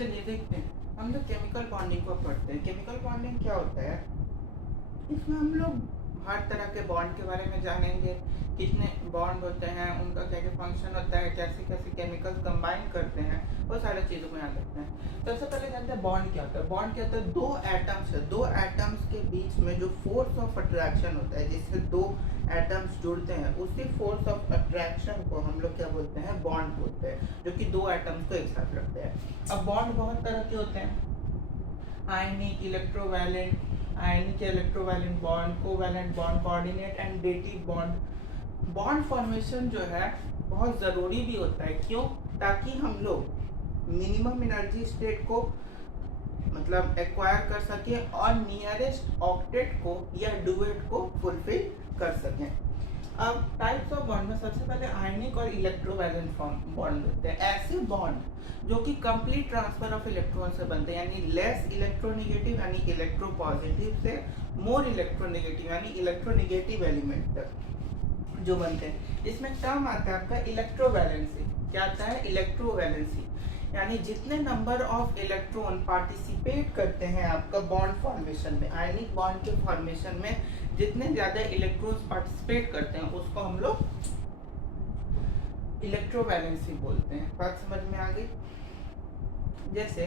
चलिए देखते हैं, हम लोग केमिकल बॉन्डिंग को पढ़ते हैं। केमिकल बॉन्डिंग क्या होता है? इसमें हम लोग हर तरह के बॉन्ड के बारे में जानेंगे, कितने बॉन्ड होते हैं, उनका क्या क्या फंक्शन होता है, कैसे कैसे केमिकल कंबाइन करते हैं, वो सारी चीज़ों को याद रखते हैं। सबसे पहले जानते हैं बॉन्ड क्या होता है। बॉन्ड क्या होता है? दो एटम्स है, दो एटम्स के बीच में जो फोर्स ऑफ अट्रैक्शन होता है, जिससे दो एटम्स जुड़ते हैं, उसी फोर्स ऑफ अट्रैक्शन को हम लोग क्या बोलते हैं? बॉन्ड बोलते हैं, जो कि दो एटम्स को एक साथ रखते हैं। अब बॉन्ड बहुत तरह के होते हैं, ionic, electrovalent, ionic electrovalent bond, covalent bond, coordinate and dative bond. Bond formation जो है बहुत ज़रूरी भी होता है। क्यों? ताकि हम लोग मिनिमम एनर्जी स्टेट को मतलब एक्वायर कर सकें और नियरेस्ट ऑक्टेट को या डुएट को फुलफिल कर सकें। अब टाइप्स ऑफ बॉन्ड में सबसे पहले आयनिक और इलेक्ट्रोवैलेंट बॉन्ड होते हैं। ऐसे बॉन्ड जो कि कंप्लीट ट्रांसफर ऑफ इलेक्ट्रॉन से बनते हैं, यानी लेस इलेक्ट्रोनेगेटिव यानी इलेक्ट्रोपॉजिटिव से मोर इलेक्ट्रोनेगेटिव यानी इलेक्ट्रोनेगेटिव एलिमेंट तक जो बनते हैं। इसमें टर्म आता है आपका इलेक्ट्रोवैलेंसी। क्या आता है? इलेक्ट्रोवैलेंसी, यानी जितने नंबर ऑफ इलेक्ट्रॉन पार्टिसिपेट करते हैं आपका बॉन्ड फॉर्मेशन में, आयनिक बॉन्ड के फॉर्मेशन में जितने ज्यादा इलेक्ट्रॉन्स पार्टिसिपेट करते हैं, उसको हम लोग इलेक्ट्रोवैलेंसी बोलते हैं। बात समझ में आ गई? जैसे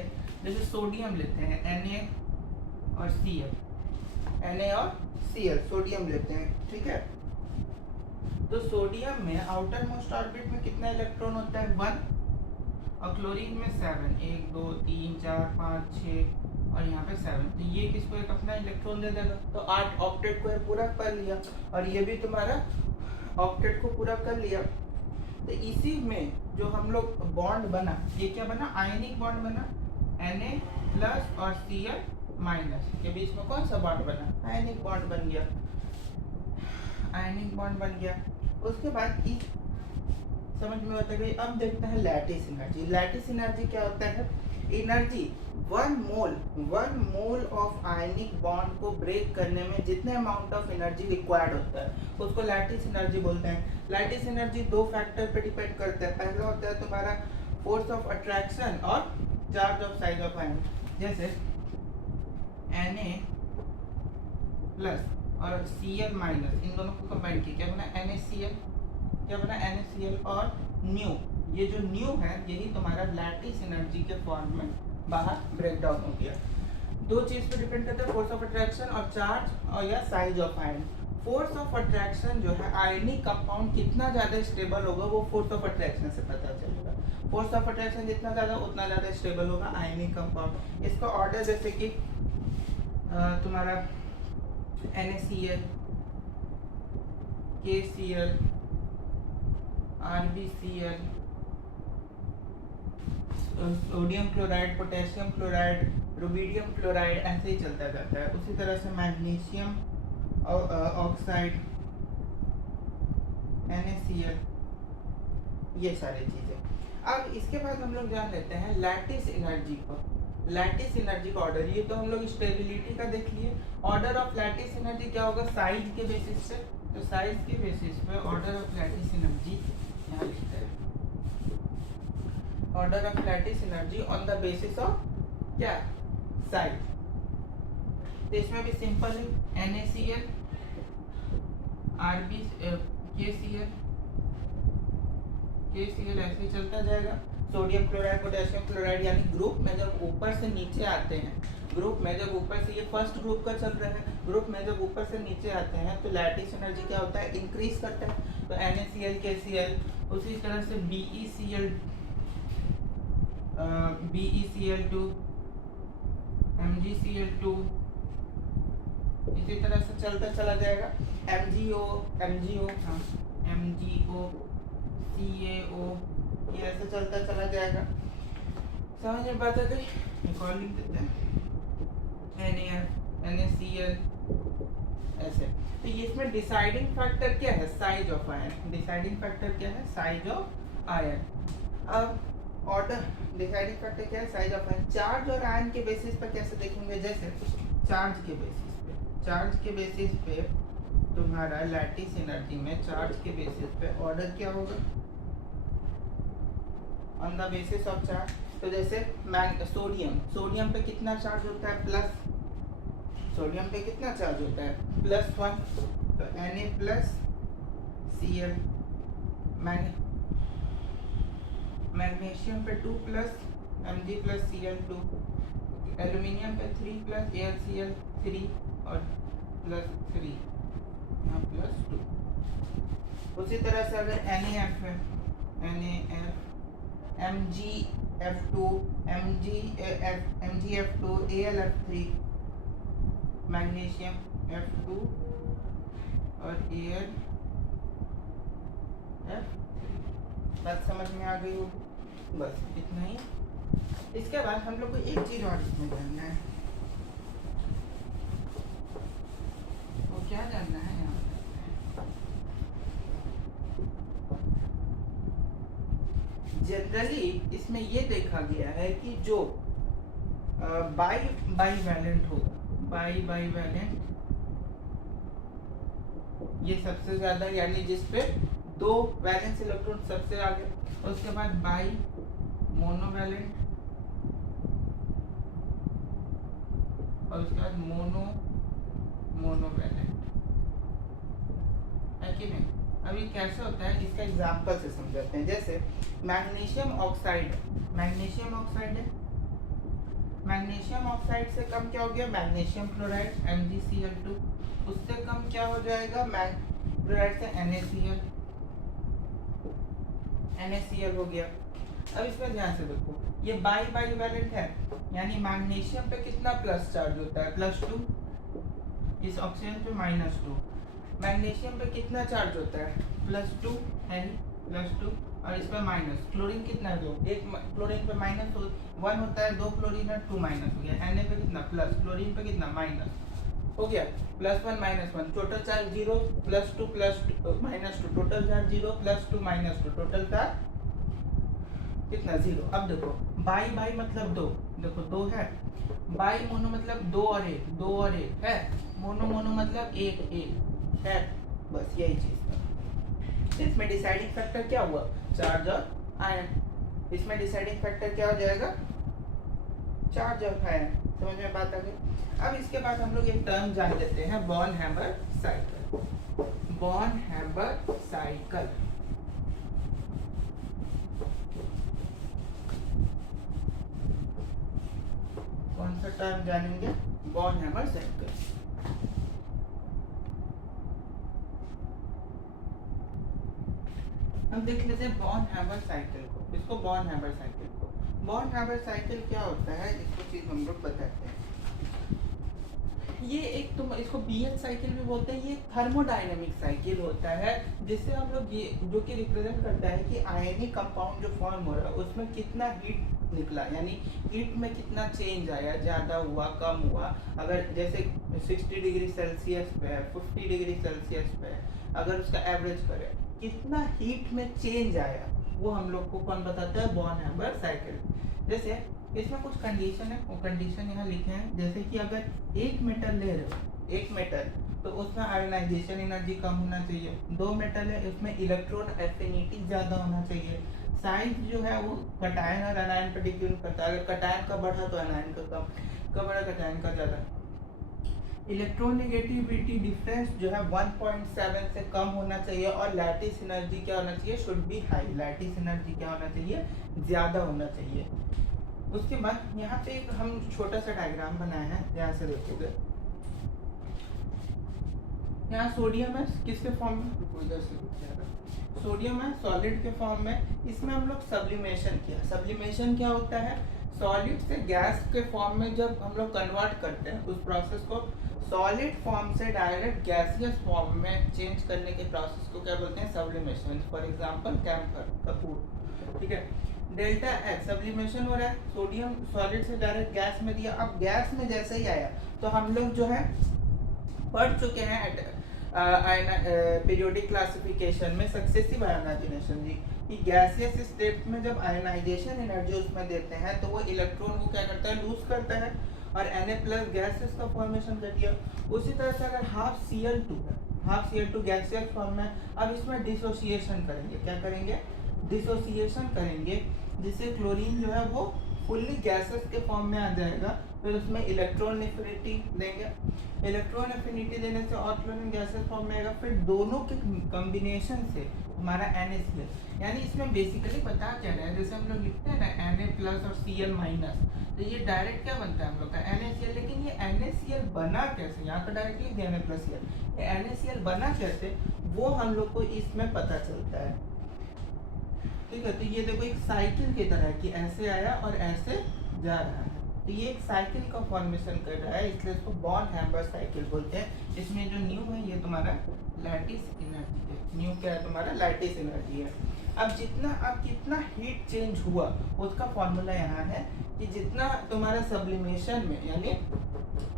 जैसे सोडियम लेते हैं, Na और Cl, Na और Cl सोडियम लेते हैं, ठीक है। तो सोडियम में आउटर मोस्ट ऑर्बिट में कितना इलेक्ट्रॉन होता है? 1, और क्लोरीन में 7, 1 2 3 4 5 6 और यहाँ पे 7। तो ये किसको एक अपना इलेक्ट्रॉन दे देगा, तो 8 ऑक्टेट को पूरा कर लिया, और ये भी तुम्हारा ऑक्टेट को पूरा कर लिया। तो इसी में जो हम लोग बॉन्ड बना, ये क्या बना? आयनिक बॉन्ड बना, Na+ और Cl- के बीच में कौन सा बॉन्ड बना? आयनिक बॉन्ड बन गया, आयनिक बॉन्ड बन गया। उसके बाद इस समझ में आता गई। अब देखते हैं लैटिस एनर्जी। लैटिस एनर्जी क्या होता है? Energy 1 mole of ionic bond को ब्रेक करने में जितने अमाउंट ऑफ एनर्जी रिक्वायर्ड होता है, उसको लैटिस एनर्जी बोलते हैं। लैटिस एनर्जी दो फैक्टर पे डिपेंड करता है। पहला होता है तुम्हारा फोर्स ऑफ अट्रैक्शन और charge of size of ion. जैसे Na+ और Cl- इन दोनों को कंबाइन किया, क्या बना? NaCl। क्या बना? NaCl और न्यू। ये जो न्यू है, यही तुम्हारा लैटिस एनर्जी के फॉर्म में बाहर ब्रेक डाउन हो गया। दो चीज पे डिपेंड करता है, फोर्स ऑफ अट्रैक्शन और चार्ज और या size of ion. Force of attraction जो है, आयनिक कंपाउंड कितना ज्यादा स्टेबल होगा वो फोर्स ऑफ अट्रैक्शन से पता चलेगा। फोर्स ऑफ अट्रैक्शन जितना ज्यादा, उतना ज्यादा स्टेबल होगा आयनिक कंपाउंड। इसका ऑर्डर जैसे कि तुम्हारा NaCl, KCl, RbCl, sodium chloride, potassium chloride, rubidium chloride, ऐसे ही चलता जाता है। उसी तरह से मैग्नीशियम ऑक्साइड, NaCl, ये सारी चीजें। अब इसके बाद हम लोग जान लेते हैं लैटिस एनर्जी को। लैटिस एनर्जी का ऑर्डर, ये तो हम लोग स्टेबिलिटी का देख लिए। ऑर्डर ऑफ लैटिस एनर्जी क्या होगा? साइज के बेसिस पे। तो साइज के बेसिस पे ऑर्डर ऑफ लैटिस एनर्जी यहाँ लिखते हैं। Order of lattice energy on the basis of क्या? साइज। तो इसमें भी सिंपल है, NaCl, KCl ऐसे ही चलता जाएगा। सोडियम क्लोराइड, पोटेशियम क्लोराइड, यानी ग्रुप में जब ऊपर से नीचे आते हैं, ग्रुप में जब ऊपर से, ये फर्स्ट ग्रुप का चल रहा है, ग्रुप में जब ऊपर से नीचे आते हैं तो लैटिस एनर्जी क्या होता है? इंक्रीज करता है। तो NaCl, KCl, उसी तरह से BeCl2, MgCl2, इसी तरह से चलता चला जाएगा। MgO, हाँ, MgO, CaO, ये ऐसे चलता चला जाएगा। समझ में बात आ गई? एक और लिख देते हैं, NaF, NaCl, ऐसे। तो इसमें डिसाइडिंग फैक्टर क्या है? Size of ion. Deciding factor क्या है? Size of ion. अब ऑर्डर, डिसाइडिंग फैक्टर क्या है? Size of ion. चार्ज और आयन के बेसिस पर कैसे देखेंगे? जैसे चार्ज के बेसिस पे, चार्ज के बेसिस पे तुम्हारा लैटिस एनर्जी में चार्ज के बेसिस पे ऑर्डर क्या होगा? On the basis of charge. तो जैसे सोडियम पे कितना चार्ज होता है प्लस, सोडियम पे कितना चार्ज होता है +1, तो Na+Cl। मैग्नीशियम पे 2 Mg+Cl2, एल्यूमिनियम पे 3 AlCl3 और +3 यहाँ +2। उसी तरह से अगर NaF है, NaF MgF2 MgF2 AlF3, magnesium F2 और AlF3। बात समझ में आ गई होगी, बस इतना ही। इसके बाद हम लोग को एक चीज और इसमें जानना है, वो क्या जानना है यहाँ जनरली इसमें ये देखा गया है कि जो बाईवैलेंट होगा, बाईवैलेंट ये सबसे ज्यादा, यानी जिसपे 2 वैलेंस इलेक्ट्रॉन सबसे आगे, उसके बाद बाई मोनोवैलेंट और उसके बाद मोनोवैलेंट है कि नहीं। अभी कैसे होता है इसका एग्जांपल से समझाते हैं। जैसे मैग्नीशियम ऑक्साइड है, मैग्नीशियम ऑक्साइड से कम क्या हो गया मैग्नीशियम क्लोराइड MgCl2, उससे कम क्या हो जाएगा क्लोराइड से NaCl हो गया। अब इसमें ध्यान से देखो, ये बाईवैलेंट है, यानी मैग्नीशियम पे कितना प्लस चार्ज होता है +2, इस ऑक्सीजन पे -2। मैग्नीशियम पे कितना चार्ज होता है +2 है, +2, और इस पर माइनस। क्लोरीन कितना है 2, एक क्लोरीन पे -1 होता है, 2 क्लोरीन है 2 माइनस हो गया। Na पे कितना प्लस, क्लोरीन पे कितना माइनस हो गया, +1 -1, total charge 0 +2 -2, total charge 0 +2 -2, total charge कितना 0। अब देखो बाई मतलब 2, देखो 2 है, बाई मोनो मतलब 2 और 1 है, मोनो मतलब 1 है, बस यही चीज। इसमें डिसाइडिंग फैक्टर क्या हुआ, चार्ज और आयन। इसमें डिसाइडिंग फैक्टर क्या हो जाएगा, चार्ज और आयन। समझ में बात आ गई। अब इसके बाद हम लोग एक टर्म जान लेते हैं, born hammer cycle. Born hammer cycle कौन सा टर्म जानेंगे, बॉर्न हैमर साइकिल। हम देख लेते हैं बॉर्न हैमर साइकिल को, इसको बॉर्न हैमर साइकिल को। बॉर्न हैमर साइकिल क्या होता है, इसको चीज हम लोग बताते हैं। ये एक तुम इसको BH साइकिल भी बोलते हैं, ये थर्मोडायनेमिक साइकिल होता है, जिससे हम लोग ये जो कि रिप्रेजेंट करता है कि आयनिक कंपाउंड जो फॉर्म हो रहा है उसमें कितना हीट निकला, यानी हीट में कितना चेंज आया, ज़्यादा हुआ कम हुआ। अगर जैसे 60 डिग्री सेल्सियस पे, 50 डिग्री सेल्सियस पे अगर उसका एवरेज करें कितना हीट में चेंज आया, वो हम लोग को कौन बताता है, बॉर्न हैमर साइकिल। जैसे इसमें कुछ कंडीशन है, वो कंडीशन यहाँ लिखे हैं। जैसे कि अगर एक मेटल ले रहे हो, एक मेटल, तो उसमें आयोनाइजेशन एनर्जी कम होना चाहिए। 2 मेटल है, उसमें इलेक्ट्रॉन एफिनिटी ज़्यादा होना चाहिए। साइज जो है वो कटायन और एनायन पर डिपेंड करता है। अगर कटायन का बढ़ा तो एनायन का कम बढ़ा, कटायन का ज़्यादा। इलेक्ट्रोनेगेटिविटी डिफरेंस जो है 1.7 से कम होना चाहिए, और लैटिस एनर्जी क्या होना चाहिए, should be high. Lattice energy क्या होना चाहिए, ज़्यादा होना चाहिए। उसके बाद यहाँ पे एक हम छोटा सा डायग्राम बनाया है, ध्यान से देखोगे। यहाँ सोडियम है, किसके फॉर्म में, सोडियम है सॉलिड के फॉर्म में। इसमें हम लोग सब्लिमेशन किया। सब्लिमेशन क्या होता है, सॉलिड से गैस के फॉर्म में जब हम लोग कन्वर्ट करते हैं, उस प्रोसेस को सॉलिड फॉर्म से डायरेक्ट गैसियस फॉर्म में चेंज करने के प्रोसेस को क्या बोलते हैं, सब्लिमेशन। फॉर एग्जांपल कैम्फर, कपूर, ठीक है। डेल्टा H सब्लिमेशन हो रहा है, सोडियम सॉलिड से डायरेक्ट गैस में दिया। अब गैस में जैसे ही आया तो हम लोग जो है पढ़ चुके हैं पीरियोडिक क्लासिफिकेशन में सक्सेसिव आयोनाइजेशन जी, कि गैसियस स्टेट में जब आयोनाइजेशन एनर्जी उसमें देते हैं तो वो इलेक्ट्रॉन को क्या करता है, लूज करता है, और Na+ गैसेस का फॉर्मेशन कर दिया। उसी तरह से अगर हाफ Cl2 गैसियस फॉर्म में, अब इसमें डिसोसिएशन करेंगे। क्या करेंगे, डिसोसिएशन करेंगे, जिससे क्लोरीन जो है वो फुल्ली गैसेस के फॉर्म में आ जाएगा, फिर उसमें इलेक्ट्रॉन एफिनिटी देंगे, इलेक्ट्रॉन एफिनिटी देने से और क्लोरीन गैसेस फॉर्म में आएगा, फिर दोनों के कॉम्बिनेशन से हमारा NaCl। यानी इसमें बेसिकली बता क्या रहा है, जैसे हम लोग लिखते हैं ना Na प्लस और Cl माइनस, तो ये डायरेक्ट क्या बनता है हम लोग का NaCl। लेकिन ये NaCl बना कैसे, यहाँ तो डायरेक्ट लिख दिया Na प्लस Cl, ये NaCl बना कैसे वो हम लोग को इसमें पता चलता है। ठीक है, तो ये देखो एक साइकिल की तरह है कि ऐसे आया और ऐसे जा रहा है, तो ये एक साइकिल का फॉर्मेशन कर रहा है, इसलिए इसको बॉर्न हैम्बर साइकिल बोलते हैं। इसमें जो न्यू है ये तुम्हारा लैटिस एनर्जी है, न्यू क्या है तुम्हारा लैटिस एनर्जी है। अब कितना हीट चेंज हुआ उसका फॉर्मूला यहाँ है कि जितना तुम्हारा सब्लिमेशन में यानी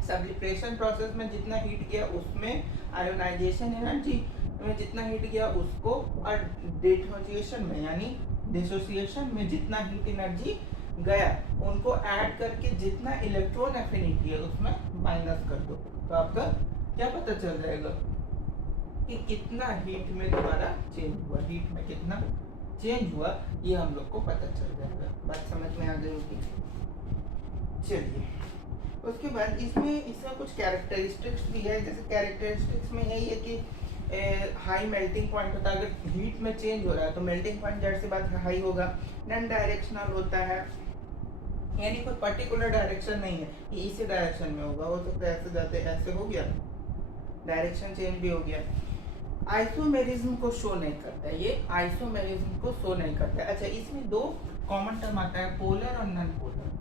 सब्लिप्रेशन प्रोसेस में जितना हीट गया उसमें आयोनाइजेशन एनर्जी में जितना हीट गया उसको, और डिसोसिएशन में यानी डिसोसिएशन में जितना हीट एनर्जी गया उनको ऐड करके जितना इलेक्ट्रॉन एफिनिटी है उसमें माइनस कर दो, तो आपका क्या पता चल जाएगा कि कितना हीट में तुम्हारा चेंज हुआ, हीट में कितना चेंज हुआ ये हम लोग को पता चल जाएगा। बात समझ में आ गई होगी। चलिए उसके बाद इसमें कुछ कैरेक्टरिस्टिक्स भी है, जैसे कैरेक्टरिस्टिक्स में यही है कि हाई मेल्टिंग पॉइंट होता है, अगर हीट में चेंज हो रहा है तो मेल्टिंग पॉइंट जाहिर सी बात हाई होगा। नॉन डायरेक्शनल होता है, यानी कोई पर्टिकुलर डायरेक्शन नहीं है कि इसी डायरेक्शन में होगा, हो सकता है ऐसे जाते ऐसे हो गया, डायरेक्शन चेंज भी हो गया। आइसोमेरिज्म को शो नहीं करता है, ये आइसोमेरिज्म को शो नहीं करता है। अच्छा, इसमें दो कॉमन टर्म आता है, पोलर और नॉन पोलर,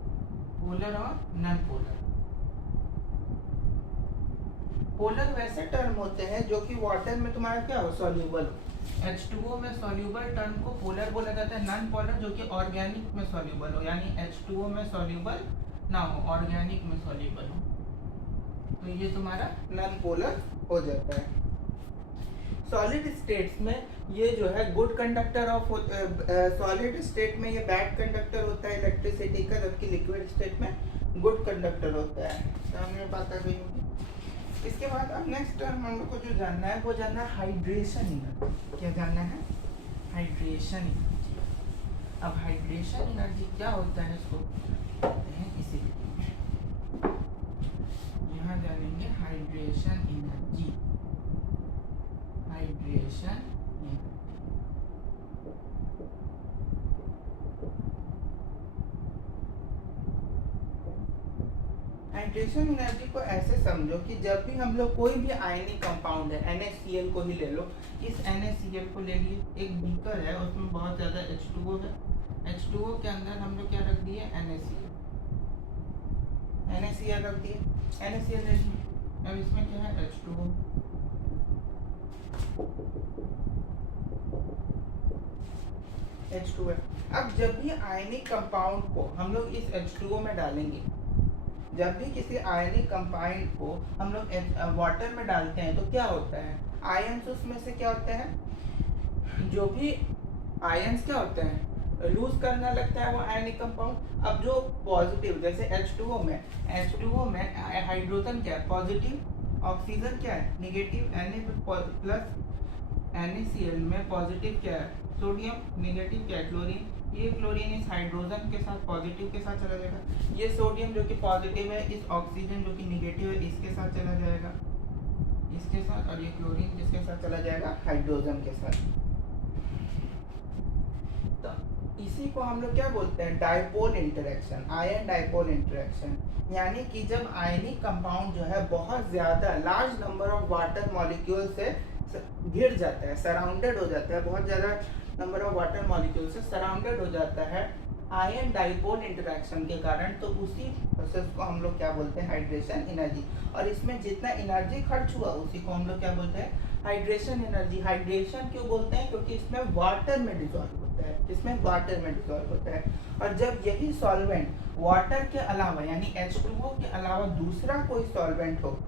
पोलर और नॉन पोलर। पोलर वैसे टर्म होते हैं जो कि वाटर में तुम्हारा क्या हो सॉल्यूबल हो, H2O में सॉल्यूबल टर्म को पोलर बोला जाता है। नॉन पोलर जो कि ऑर्गेनिक में सॉल्यूबल हो, यानी H2O में सॉल्यूबल ना हो, ऑर्गेनिक में सॉल्यूबल हो, तो ये तुम्हारा नॉन पोलर हो जाता है। सॉलिड स्टेट्स में ये जो है good conductor of, solid state में ये बैड कंडक्टर होता है इलेक्ट्रिसिटी का, जबकि लिक्विड स्टेट में गुड कंडक्टर होता है। सामने बात आ गई होगी। इसके बाद अब नेक्स्ट हम लोग को जो जानना है वो जानना है हाइड्रेशन एनर्जी। क्या जानना है? Hydration energy. अब हाइड्रेशन एनर्जी क्या होता है इसको कहते हैं, इसीलिए यहाँ जानेंगे hydration energy. Hydration energy hydration energy को ऐसे समझो कि जब भी हम लोग कोई भी आयनिक कंपाउंड है, NaCl को ही ले लो, इस NaCl को ले लिए, एक बीकर है उसमें बहुत ज़्यादा H2O है, H2O के अंदर हम लोग क्या रख दिए NaCl, NaCl रख दिए, NaCl ले लिए, अब इसमें क्या है H2O, H2O है। अब जब भी आयनिक कंपाउंड को हम लोग इस H2O में डालेंगे, जब भी किसी आयनिक कंपाउंड को हम लोग वाटर में डालते हैं तो क्या होता है, आयंस उसमें से क्या होते हैं, जो भी आयंस क्या होते हैं लूज करने लगता है वो आयनिक कंपाउंड। अब जो पॉजिटिव जैसे H2O में हाइड्रोजन क्या है पॉजिटिव, ऑक्सीजन क्या है निगेटिव, Na प्लस NaCl में पॉजिटिव क्या है सोडियम, निगेटिव क्या है क्लोरीन, ये क्लोरीन इस हाइड्रोजन के साथ पॉजिटिव के साथ चला जाएगा, ये सोडियम जो कि पॉजिटिव है इस ऑक्सीजन जो कि निगेटिव है इसके साथ चला जाएगा, इसके साथ, और ये क्लोरीन किसके साथ चला जाएगा हाइड्रोजन के साथ। तो इसी को हम लोग क्या बोलते हैं dipole interaction, ion dipole interaction. यानी कि जब आयनिक कंपाउंड जो है बहुत ज्यादा large number of water molecule से घिर जाता है, सराउंडेड हो जाता है, बहुत ज्यादा नंबर ऑफ वाटर मॉलिक्यूल से सराउंडेड हो जाता है आयन डाइपोल इंटरेक्शन के कारण, तो उसी प्रोसेस को हम लोग क्या बोलते हैं हाइड्रेशन एनर्जी। और इसमें जितना एनर्जी खर्च हुआ उसी को हम लोग क्या बोलते हैं हाइड्रेशन एनर्जी। हाइड्रेशन क्यों बोलते हैं, क्योंकि इसमें वाटर में डिसॉल्व होता है, इसमें वाटर में डिसॉल्व होता है। और जब यही सॉल्वेंट वाटर के अलावा यानी H2O के अलावा दूसरा कोई सॉल्वेंट हो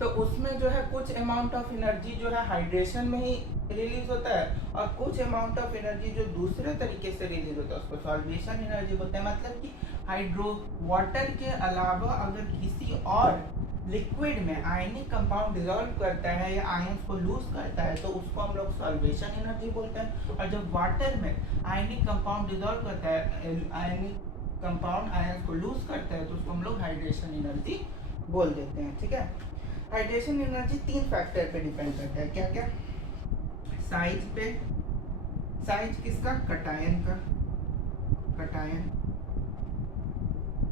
तो उसमें जो है कुछ अमाउंट ऑफ एनर्जी जो है हाइड्रेशन में ही रिलीज होता है, और कुछ अमाउंट ऑफ एनर्जी जो दूसरे तरीके से रिलीज होता है उसको सॉल्वेशन एनर्जी बोलते हैं। मतलब कि हाइड्रो वाटर के अलावा अगर किसी और लिक्विड में आयनिक कंपाउंड डिसॉल्व करता है या आयंस को लूज करता है तो उसको हम लोग सॉल्वेशन एनर्जी बोलते हैं। और जब वाटर में आयनिक कंपाउंड डिसॉल्व करता है, आयनिक कंपाउंड आयंस को लूज करता है तो उसको हम लोग हाइड्रेशन एनर्जी बोल देते हैं। ठीक है, हाइड्रेशन एनर्जी 3 फैक्टर पे डिपेंड करता है। क्या क्या? साइज पे, साइज किसका? कटायन का, कटायन।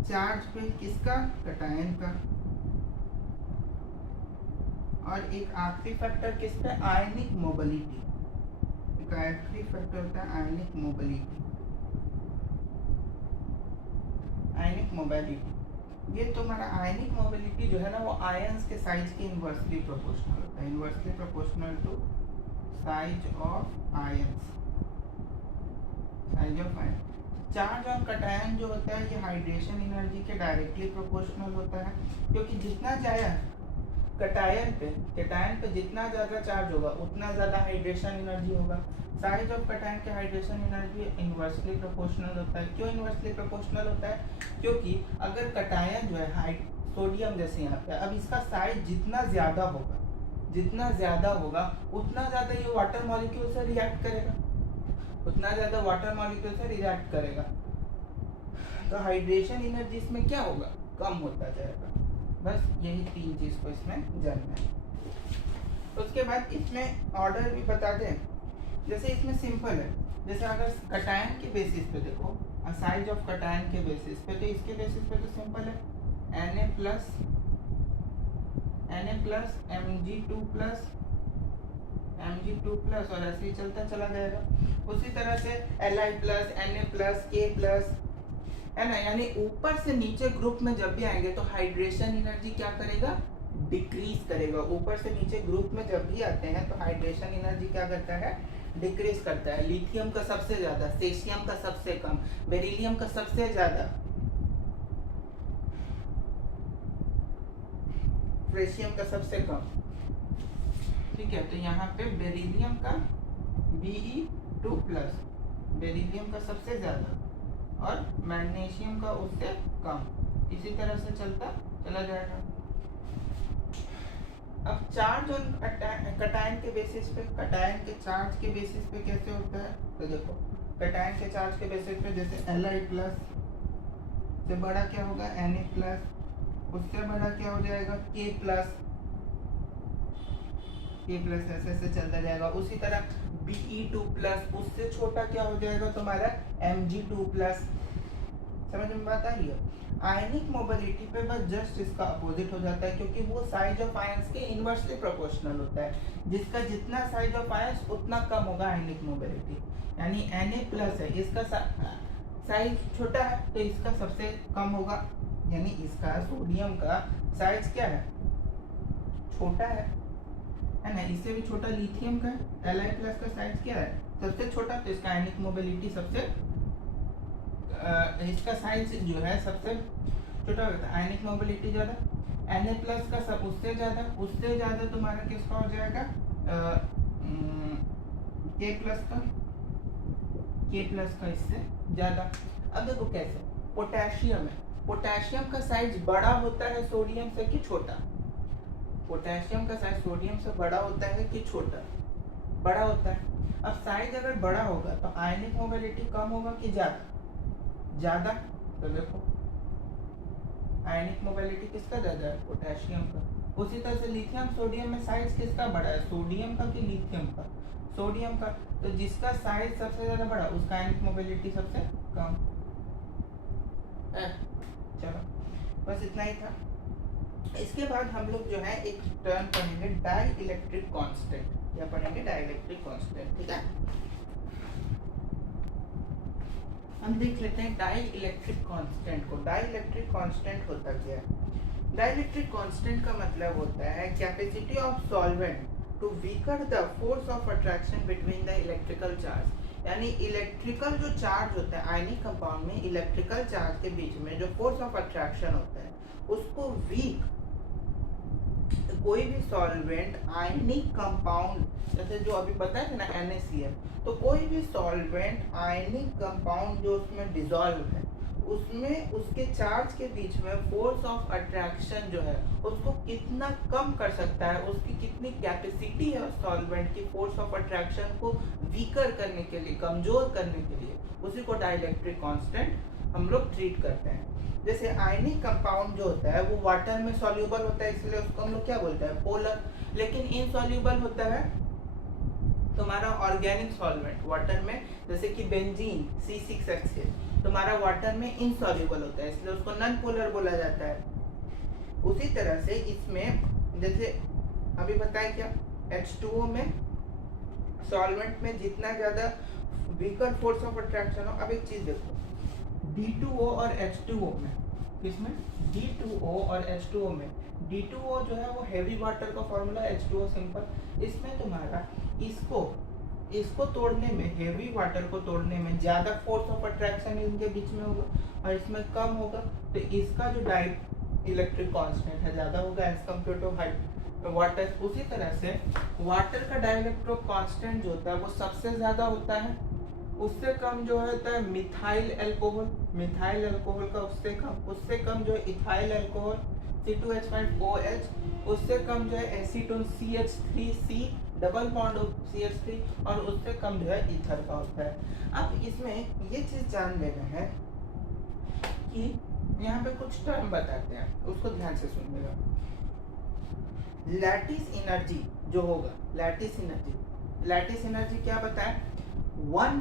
चार्ज पे किसका? कटायन का। और एक आखिरी फैक्टर किस पे? आयनिक मोबिलिटी। एक आखिरी फैक्टर होता है आयनिक मोबिलिटी, आयनिक मोबिलिटी। ये तुम्हारा आयनिक मोबिलिटी जो है ना वो आयंस के साइज के इनवर्सली प्रोपोर्शनल होता है, inversely proportional to size of ions, size of ions. Charge और कटायन जो होता है ये हाइड्रेशन एनर्जी के डायरेक्टली प्रोपोर्शनल होता है, क्योंकि जितना ज्यादा कटायन पे जितना ज़्यादा चार्ज होगा उतना ज़्यादा हाइड्रेशन एनर्जी होगा। साइज ऑफ कटायन के हाइड्रेशन एनर्जी इन्वर्सली प्रोपोर्शनल होता है। क्यों इन्वर्सली प्रोपोर्शनल होता है? क्योंकि अगर कटायन जो है सोडियम जैसे यहाँ पे, अब इसका साइज जितना ज़्यादा होगा, जितना ज़्यादा होगा उतना ज़्यादा ये वाटर मॉलिक्यूल से रिएक्ट करेगा, उतना ज़्यादा वाटर मॉलिक्यूल से रिएक्ट करेगा, तो हाइड्रेशन एनर्जी इसमें क्या होगा? कम होता जाएगा। बस यही 3 चीज को इसमें जानना है। उसके बाद इसमें ऑर्डर भी बता दें, जैसे इसमें सिंपल है, जैसे अगर कटायन के बेसिस पे देखो, साइज ऑफ कटायन के बेसिस पे, तो इसके बेसिस पे तो सिंपल है Na plus Mg2 plus Mg2 plus, और ऐसे ही चलता चला जाएगा। उसी तरह से Li plus Na plus K plus, है ना, यानी ऊपर से नीचे ग्रुप में जब भी आएंगे तो हाइड्रेशन एनर्जी क्या करेगा? डिक्रीज करेगा। ऊपर से नीचे ग्रुप में जब भी आते हैं तो हाइड्रेशन एनर्जी क्या करता है? डिक्रीज करता है। लिथियम का सबसे ज्यादा, सेशियम का सबसे कम, बेरिलियम का सबसे ज्यादा, फ्रेशियम का सबसे कम। ठीक है, तो यहाँ पे बेरिलियम का Be2 प्लस, बेरिलियम का सबसे ज्यादा, और मैग्नीशियम का उससे कम। इसी तरह से चलता चला जाएगा। अब चार्ज और कटायन के बेसिस पे, कटायन के चार्ज के बेसिस पे कैसे होता है? तो देखो, कटायन के चार्ज के बेसिस पे जैसे Li प्लस से बड़ा क्या होगा? Na प्लस, उससे बड़ा क्या हो जाएगा? K प्लस, K प्लस, ऐसे ऐसे चलता जाएगा। उसी तरह Be2 प्लस, उससे छोटा क्या हो जाएगा तुम्हारा? Mg2 plus. समझ में बात आ रही है? आयनिक मोबिलिटी पे बस जस्ट इसका अपोजिट हो जाता है, क्योंकि वो साइज ऑफ आयंस के इनवर्सली प्रोपोर्शनल होता है। जिसका जितना साइज ऑफ आयंस उतना कम होगा आयनिक मोबिलिटी। यानी Na प्लस है, इसका साइज छोटा है तो इसका सबसे कम होगा, यानी इसका सोडियम का साइज क्या है? छोटा है ना। इससे भी छोटा लिथियम का है। Li प्लस का साइज क्या है? सबसे छोटा, तो इसका आयनिक मोबिलिटी सबसे इसका साइज जो है सबसे छोटा होता है, आयनिक मोबिलिटी ज्यादा। Na प्लस का सब उससे ज्यादा तुम्हारा किसका हो जाएगा? K प्लस का इससे ज्यादा। अब देखो कैसे, पोटेशियम है, पोटेशियम का साइज बड़ा होता है सोडियम से कि छोटा? पोटेशियम का साइज सोडियम से बड़ा होता है कि छोटा? बड़ा होता है। अब साइज अगर बड़ा होगा तो आयनिक मोबिलिटी कम होगा कि ज्यादा? ज्यादा। तो देखो आयनिक मोबिलिटी किसका ज्यादा है? पोटेशियम का। उसी तरह से लिथियम सोडियम में साइज किसका बड़ा है? सोडियम का कि लिथियम का? सोडियम का। तो जिसका साइज सबसे ज्यादा बड़ा उसका आयनिक मोबिलिटी सबसे कम। चलो बस इतना ही था। इसके बाद हम लोग जो है एक टर्म पढ़ेंगे डाई इलेक्ट्रिक कांस्टेंट, या पढ़ेंगे डाई इलेक्ट्रिक कांस्टेंट। ठीक है, हम देख लेते हैं डाई इलेक्ट्रिक कांस्टेंट को। डाई इलेक्ट्रिक कांस्टेंट होता क्या है? डाई इलेक्ट्रिक कांस्टेंट का मतलब होता है capacity of solvent to weaker the force of attraction between the electrical charge. यानी इलेक्ट्रिकल जो चार्ज होता है आयनिक कंपाउंड में, इलेक्ट्रिकल चार्ज के बीच में जो फोर्स ऑफ अट्रैक्शन होता है उसको वीक कोई भी सॉल्वेंट आयनिक कंपाउंड, जैसे जो अभी बताया था ना NaCl, तो कोई भी सॉल्वेंट आयनिक कंपाउंड जो उसमें डिसॉल्व है उसमें उसके चार्ज के बीच में फोर्स ऑफ अट्रैक्शन जो है उसको कितना कम कर सकता है, उसकी कितनी कैपेसिटी है सॉल्वेंट की फोर्स ऑफ अट्रैक्शन को वीकर करने के लिए, कमजोर करने के लिए, उसी को डाइलेक्ट्रिक कांस्टेंट हम लोग ट्रीट करते हैं। जैसे आयनिक कंपाउंड जो होता है वो वाटर में सॉल्यूबल होता है, इसलिए उसको हम लोग क्या बोलते हैं, पोलर। लेकिन इनसॉल्यूबल होता है तुम्हारा ऑर्गेनिक सॉल्वेंट वाटर में, जैसे कि बेंजीन C6H6 तुम्हारा वाटर में इनसॉल्यूबल होता है, इसलिए उसको नॉन पोलर बोला जाता है। उसी तरह से इसमें जैसे अभी बताया क्या, H2O में सॉल्वेंट में जितना ज्यादा वीकर फोर्स ऑफ अट्रैक्शन हो। अब एक चीज देखो, D2O और H2O में, किसमें, D2O और H2O में, D2O जो है वो हैवी वाटर का फॉर्मूला, H2O सिंपल। इसमें तुम्हारा इसको तोड़ने में, हैवी वाटर को तोड़ने में ज्यादा फोर्स ऑफ अट्रैक्शन इनके बीच में होगा और इसमें कम होगा, तो इसका जो इलेक्ट्रिक कांस्टेंट है ज्यादा होगा एज कम्पेयर टू वाटर। उसी तरह से वाटर का डाइलेक्ट्रिक कांस्टेंट जो होता है वो सबसे ज्यादा होता है, उससे कम जो होता है मिथाइल अल्कोहल का उससे कम जो है इथाइल अल्कोहल C2H5OH, उससे कम जो है acetone CH3C double bond CH3, और उससे कम जो है ईथर का होता है। अब इसमें ये चीज जान लेना है कि यहाँ पे कुछ टर्म बताते हैं, उसको ध्यान से सुनिएगा। लैटिस एनर्जी जो होगा, लैटिस एनर्जी क्या बताए, 1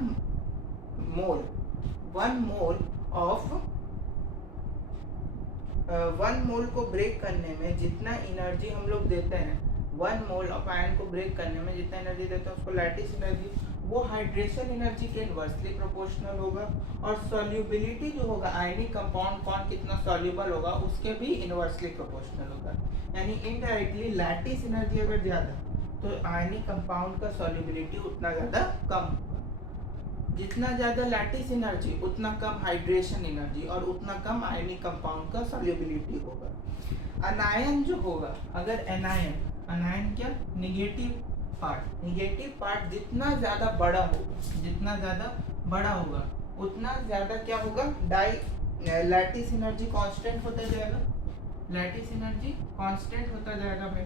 मोल को ब्रेक करने में जितना एनर्जी हम लोग देते हैं, 1 मोल ऑफ आयन को ब्रेक करने में जितना एनर्जी देते हैं उसको लैटिस एनर्जी, वो हाइड्रेशन एनर्जी के इनवर्सली प्रोपोर्शनल होगा। और सॉल्युबिलिटी जो होगा, आयनिक कंपाउंड कौन कितना सॉल्युबल होगा उसके भी इनवर्सली प्रोपोर्शनल होगा। यानी इनडायरेक्टली लैटिस एनर्जी अगर ज्यादा तो आयनिक कंपाउंड का सॉल्युबिलिटी उतना ज्यादा कम होगा। जितना ज्यादा लैटिस एनर्जी उतना कम हाइड्रेशन एनर्जी और उतना कम आयनिक कंपाउंड का सॉल्युबिलिटी होगा। अनायन जो होगा, अगर अनायन क्या, नेगेटिव पार्ट जितना ज्यादा बड़ा होगा उतना ज्यादा क्या होगा, लैटिस एनर्जी कांस्टेंट होता जाएगा, भाई।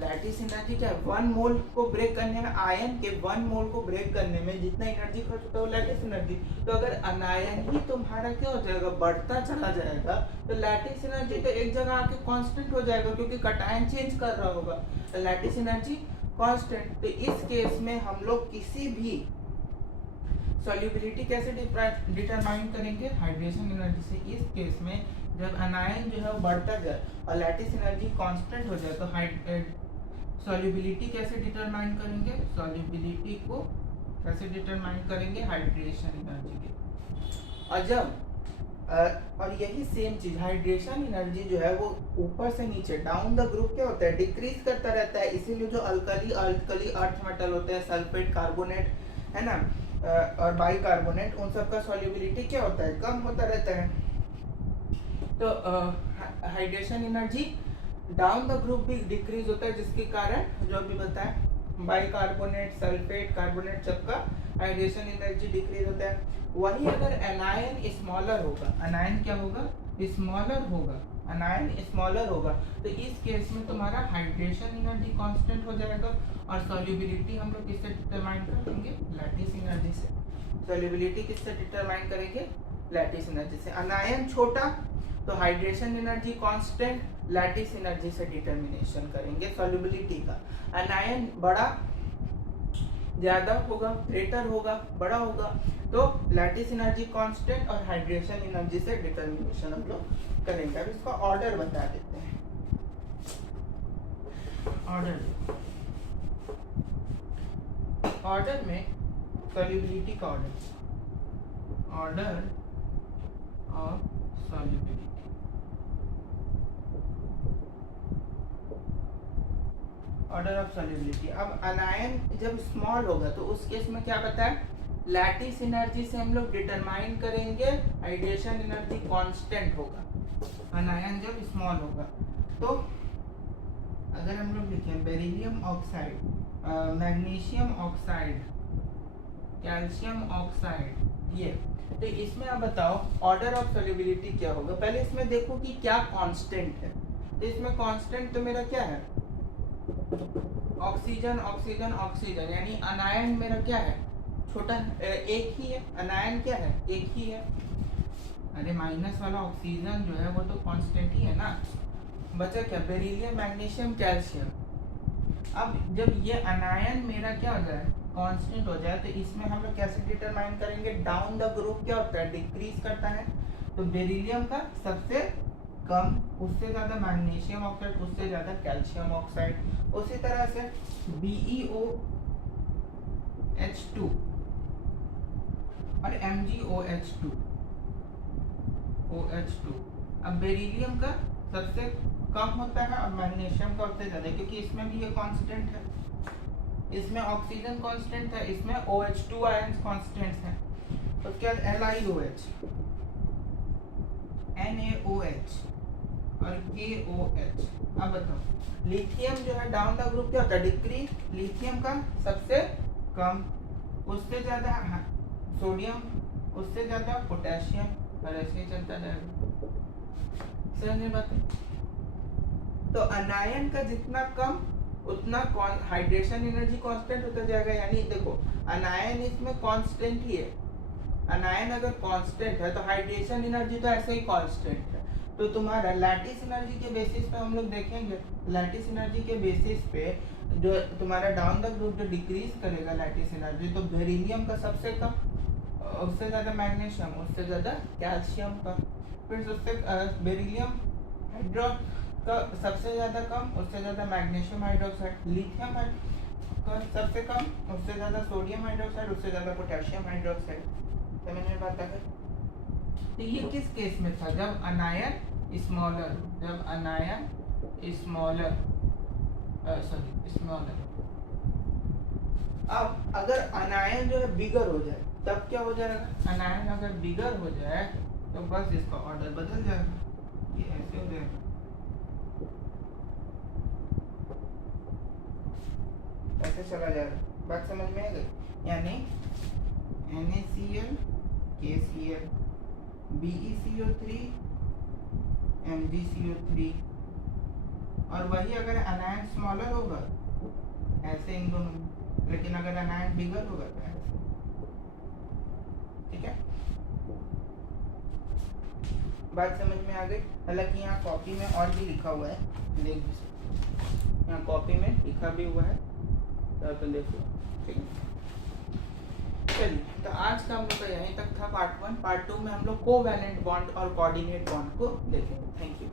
लैटिस एनर्जी क्या है, 1 मोल को ब्रेक करने में, आयन के 1 मोल को ब्रेक करने में जितना एनर्जी खर्च होता है वो लैटिस एनर्जी। तो अगर अनायन ही तुम्हारा क्या हो जाएगा, बढ़ता चला जाएगा, तो लैटिस एनर्जी तो एक जगह आके कांस्टेंट हो जाएगा क्योंकि कटायन चेंज कर रहा होगा, तो लैटिस एनर्जी कांस्टेंट। तो इस केस में हम लोग किसी भी सॉल्युबिलिटी कैसे डिटरमाइन करेंगे, हाइड्रेशन एनर्जी से। इस केस में जब अनायन जो है वो बढ़ता जाए और लैटिस एनर्जी कांस्टेंट हो जाए तो सॉल्युबिलिटी कैसे डिटरमाइन करेंगे, सॉल्युबिलिटी को कैसे डिटरमाइन करेंगे, हाइड्रेशन एनर्जी के। और जब और यही सेम चीज हाइड्रेशन एनर्जी जो है वो ऊपर से नीचे डाउन द ग्रुप क्या होता है, डिक्रीज करता रहता है। इसीलिए जो अल्कली अर्थ मेटल होते हैं, सल्फेट, कार्बोनेट है ना, और बाइकार्बोनेट, उन सब का सॉल्युबिलिटी क्या होता है, कम होता रहता है। तो hydration energy down the group भी डिक्रीज होता है, जिसके कारण जो भी बताया बाइकार्बोनेट, सल्फेट, कार्बोनेट सबका हाइड्रेशन एनर्जी डिक्रीज होता है। वही अगर एनायन स्मॉलर होगा, अनायन क्या होगा, स्मॉलर होगा, तो इस केस में तुम्हारा हाइड्रेशन एनर्जी कांस्टेंट हो जाएगा और सॉल्युबिलिटी हम लोग किससे डिटरमाइन करेंगे, लैटिस एनर्जी से। सॉल्युबिलिटी किससे डिटरमाइन करेंगे, लैटिस एनर्जी से। अनायन छोटा तो hydration energy constant, lattice energy से डिटरमिनेशन करेंगे सॉल्युबिलिटी का। अनायन बड़ा ज्यादा होगा, ग्रेटर होगा, बड़ा होगा, तो लैटिस एनर्जी कांस्टेंट और हाइड्रेशन एनर्जी से डिटरमिनेशन हम लोग करेंगे। अब इसका ऑर्डर बता देते हैं। ऑर्डर में सॉल्युबिलिटी का order of solubility, order of solubility. अब अनायन जब स्मॉल होगा तो उस केस में क्या बताए, लैटिस एनर्जी से हम लोग डिटरमाइन करेंगे, हाइड्रेशन एनर्जी कांस्टेंट होगा। अनायन जब स्मॉल होगा तो अगर हम लोग लिखें beryllium oxide, magnesium oxide, calcium oxide, ये तो इसमें आप बताओ ऑर्डर ऑफ सॉल्युबिलिटी क्या होगा। पहले इसमें देखो कि क्या कांस्टेंट है, तो इसमें कांस्टेंट तो मेरा क्या है, ऑक्सीजन, यानी अनायन मेरा क्या है, छोटा एक ही है, अनायन क्या है, एक ही है। अरे माइनस वाला ऑक्सीजन जो है वो तो कांस्टेंट ही है ना। बचा क्या, बेरिलियम, मैग्नीशियम, कैल्शियम। अब जब ये अनायन मेरा क्या हो जाए, कांस्टेंट हो जाए, तो इसमें हम लोग कैसे डिटरमाइन करेंगे, डाउन द ग्रुप क्या होता है, डिक्रीज करता है। तो बेरिलियम का सबसे कम, उससे ज्यादा मैग्नीशियम ऑक्साइड, उससे ज्यादा कैल्शियम ऑक्साइड। उसी तरह से BeOH2 और MgOH2 OH2। अब बेरिलियम का सबसे कम होता है और मैग्नीशियम का सबसे ज्यादा, क्योंकि इसमें भी ये कांस्टेंट है, इसमें ऑक्सीजन कांस्टेंट है, इसमें OH2 आयंस कांस्टेंट है। उसके बाद LiOH, NaOH और KOH। अब बताओ, लिथियम जो है डाउन द ग्रुप क्या होता है, डिक्रीज, लिथियम का सबसे कम, उससे ज्यादा सोडियम, उससे ज्यादा पोटेशियम, और ऐसे ही चलता जाएगा। समझ बात है? तो अनायन का जितना कम उतना हाइड्रेशन एनर्जी कांस्टेंट होता जाएगा। यानी देखो, अनायन इसमें कांस्टेंट ही है, अनायन अगर कांस्टेंट है तो हाइड्रेशन एनर्जी तो ऐसे ही कांस्टेंट है। तो तुम्हारा लैटिस एनर्जी के बेसिस पे हम लोग देखेंगे, लैटिस एनर्जी के बेसिस पे जो तुम्हारा डाउन द ग्रुप जो डिक्रीज करेगा लैटिस एनर्जी, तो बेरिलियम का सबसे कम, उससे ज्यादा मैग्नीशियम, उससे ज्यादा कैल्शियम का, फिर सबसे बेरिलियम हाइड्रो का सबसे ज्यादा कम, उससे ज्यादा मैग्नीशियम हाइड्रोक्साइड, लिथियम का सबसे कम, उससे ज्यादा सोडियम हाइड्रोक्साइड, उससे ज्यादा पोटेशियम हाइड्रोक्साइड। समझ में बात आ गई? तो ये किस केस में था, जब अनायन स्मॉलर, जब अनायन स्मॉलर, स्मॉलर। अब अगर अनायन जो है बिगर हो जाए तब क्या हो जाएगा, अनायन अगर बिगर हो जाए तो बस इसका ऑर्डर बदल जाएगा, ये ऐसे हो जाएगा। ऐसे चला जाएगा। बात समझ में आ गई? यानी NaCl, KCl, BeCO3, MgCO3। और वही अगर अनायन स्मॉलर होगा ऐसे इन दोनों में, लेकिन अगर अनायन बिगर होगा तो ऐसे। ठीक है, बात समझ में आ गई? हालांकि यहाँ कॉपी में और भी लिखा हुआ है, देख भी सकते, यहाँ कॉपी में लिखा भी हुआ है, तो अपन देख लो। ठीक है, चलिए, तो आज का हम लोग का यहीं तक था पार्ट 1। पार्ट 2 में हम लोग कोवैलेंट बॉन्ड और कोऑर्डिनेट बॉन्ड को देखेंगे। Thank you.